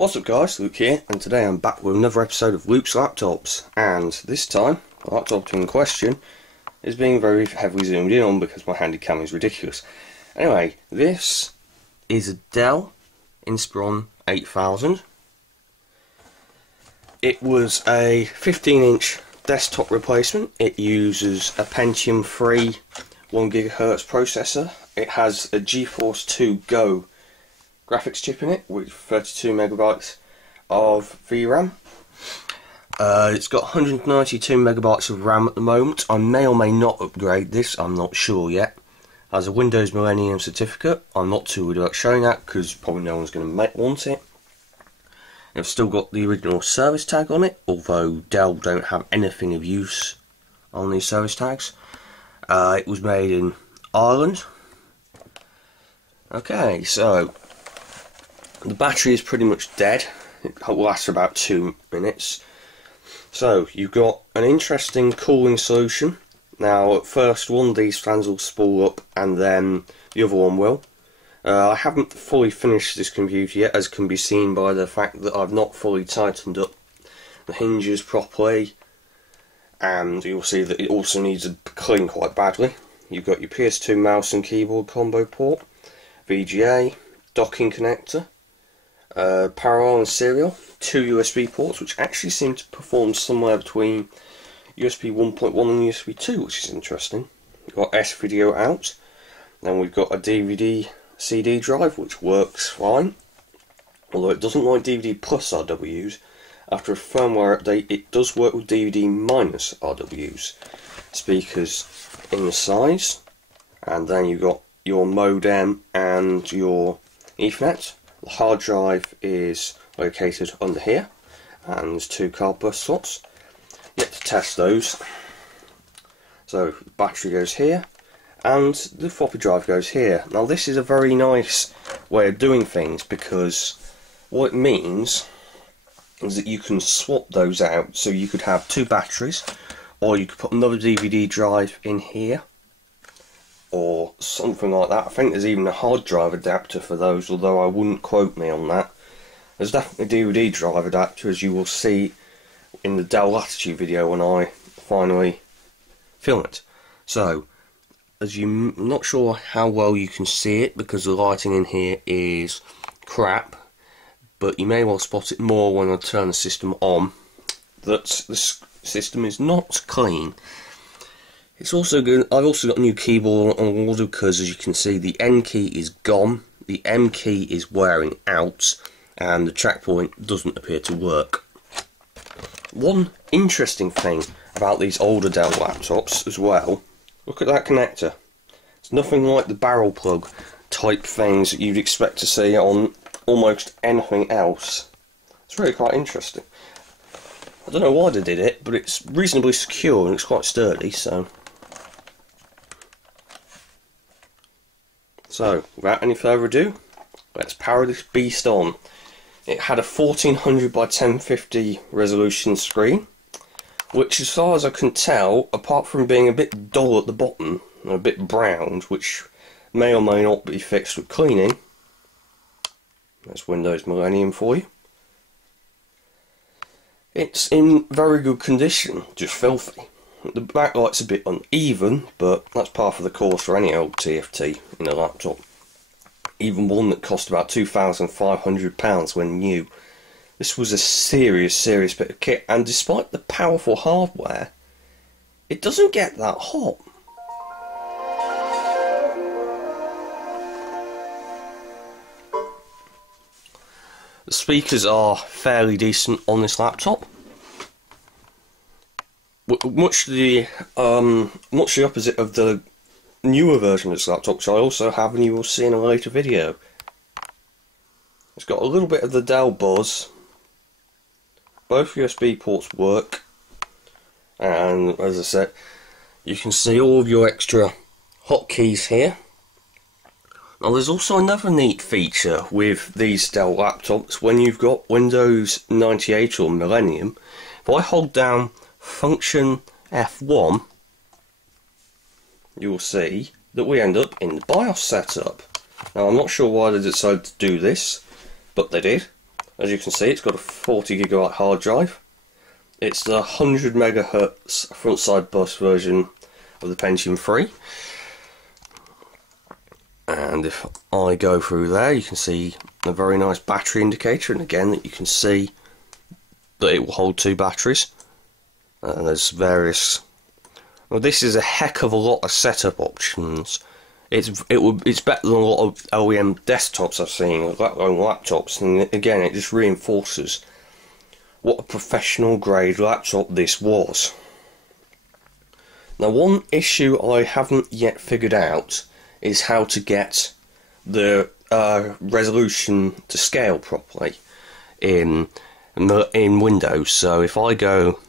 What's up guys, Luke here, and today I'm back with another episode of Luke's Laptops, and this time, the laptop in question is being very heavily zoomed in on because my handy cam is ridiculous. Anyway, this is a Dell Inspiron 8000. It was a 15-inch desktop replacement. It uses a Pentium III 1 GHz processor. It has a GeForce 2 Go graphics chip in it with 32 megabytes of VRAM. It's got 192 megabytes of RAM at the moment. I may or may not upgrade this, I'm not sure yet. It has a Windows Millennium certificate. I'm not too worried about showing that because probably no one's going to want it. It's still got the original service tag on it, although Dell don't have anything of use on these service tags. It was made in Ireland. Okay, so the battery is pretty much dead. It will last for about 2 minutes. So you've got an interesting cooling solution. Now at first one of these fans will spool up and then the other one will. I haven't fully finished this computer yet, as can be seen by the fact that I've not fully tightened up the hinges properly, and you'll see that it also needs a clean quite badly. You've got your PS2 mouse and keyboard combo port, VGA, docking connector, parallel and serial, 2 USB ports which actually seem to perform somewhere between USB 1.1 and USB 2, which is interesting. We've got S-video out, then we've got a DVD CD drive which works fine, although it doesn't like DVD plus RWs. After a firmware update it does work with DVD minus RWs. Speakers in the sides, and then you've got your modem and your Ethernet. The hard drive is located under here, and there's 2 card bus slots. Yet to test those. So the battery goes here, and the floppy drive goes here. Now this is a very nice way of doing things, because what it means is that you can swap those out. So you could have 2 batteries, or you could put another DVD drive in here, or something like that. I think there's even a hard drive adapter for those, although I wouldn't quote me on that. There's definitely a DVD drive adapter, as you will see in the Dell Latitude video when I finally film it. So, as I'm not sure how well you can see it because the lighting in here is crap, but you may well spot it more when I turn the system on, that the system is not clean. It's also good. I've also got a new keyboard on order because, as you can see, the N key is gone, the M key is wearing out, and the track point doesn't appear to work. One interesting thing about these older Dell laptops as well, look at that connector. It's nothing like the barrel plug type things that you'd expect to see on almost anything else. It's really quite interesting. I don't know why they did it, but it's reasonably secure and it's quite sturdy, so without any further ado, let's power this beast on. It had a 1400 by 1050 resolution screen, which as far as I can tell, apart from being a bit dull at the bottom and a bit browned, which may or may not be fixed with cleaning. That's Windows Millennium for you. It's in very good condition, just filthy. The backlight's a bit uneven, but that's par for the course for any old TFT in a laptop. Even one that cost about £2,500 when new. This was a serious bit of kit, and despite the powerful hardware, it doesn't get that hot. The speakers are fairly decent on this laptop. Much the opposite of the newer version of this laptop, which I also have and you will see in a later video. It's got a little bit of the Dell buzz. Both USB ports work, and as I said, you can see all of your extra hotkeys here. Now there's also another neat feature with these Dell laptops. When you've got Windows 98 or Millennium, if I hold down Function F1, you'll see that we end up in the BIOS setup. Now I'm not sure why they decided to do this, but they did. As you can see, it's got a 40GB hard drive. It's the 100 MHz front side bus version of the Pentium III. And if I go through there, you can see a very nice battery indicator, and again that you can see that it will hold 2 batteries. And there's various. Well, this is a heck of a lot of setup options. It's better than a lot of OEM desktops I've seen, let alone laptops, and again it just reinforces what a professional grade laptop this was. Now, one issue I haven't yet figured out is how to get the resolution to scale properly in Windows. So if I go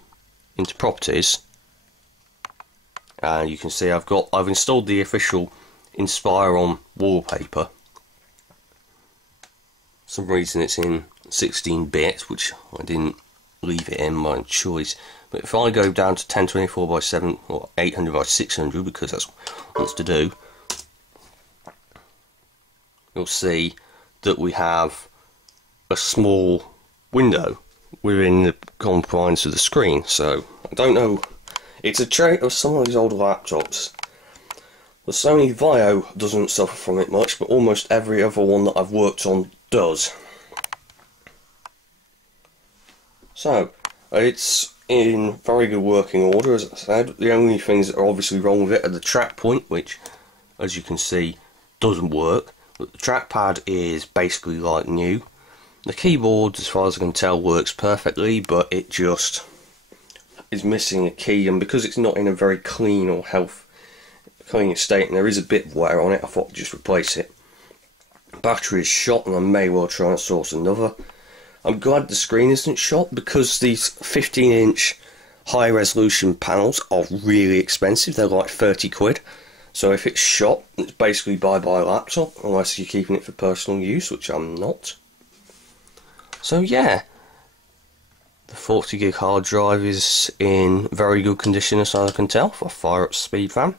into properties, and you can see I've installed the official Inspiron wallpaper. For some reason it's in 16-bit, which I didn't leave it in by choice. But if I go down to 1024 by 7 or 800 by 600, because that's what it wants to do, you'll see that we have a small window within the confines of the screen. So I don't know. It's a trait of some of these older laptops. The Sony Vaio doesn't suffer from it much, but almost every other one that I've worked on does. So, it's in very good working order, as I said. The only things that are obviously wrong with it are the track point, which, as you can see, doesn't work. But the trackpad is basically like new. The keyboard, as far as I can tell, works perfectly, but it just is missing a key, and because it's not in a very clean or clean state, and there is a bit of wear on it, I thought I'd just replace it. Battery is shot, and I may well try and source another. I'm glad the screen isn't shot, because these 15-inch high resolution panels are really expensive. They're like 30 quid. So if it's shot, it's basically bye-bye laptop, unless you're keeping it for personal use, which I'm not. So yeah, the 40GB hard drive is in very good condition, as I can tell. If I fire up speed fan,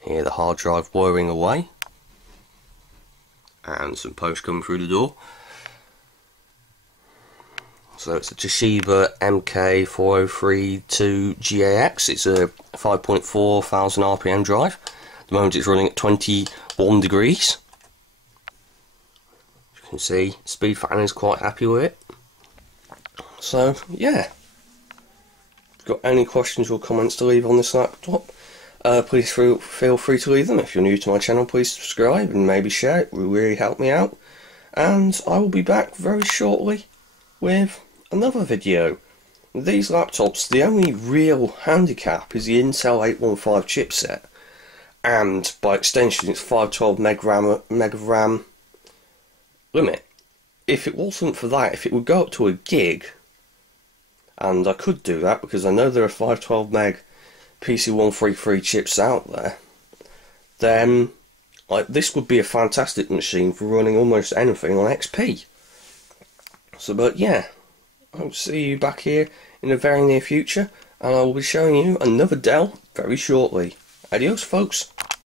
hear the hard drive whirring away, and some post coming through the door. So it's a Toshiba MK4032GAX. It's a 5.4 thousand RPM drive. At the moment it's running at 21 degrees. As you can see, speed fan is quite happy with it. So yeah, if you've got any questions or comments to leave on this laptop, please feel free to leave them. If you're new to my channel, please subscribe and maybe share. It will really help me out. And I will be back very shortly with another video. These laptops, the only real handicap is the Intel 815 chipset, and by extension it's 512 meg of RAM limit. If it wasn't for that, if it would go up to a gig, and I could do that because I know there are 512 meg PC133 chips out there, then this would be a fantastic machine for running almost anything on XP. So, but yeah, I'll see you back here in the very near future, and I will be showing you another Dell very shortly. Adios, folks.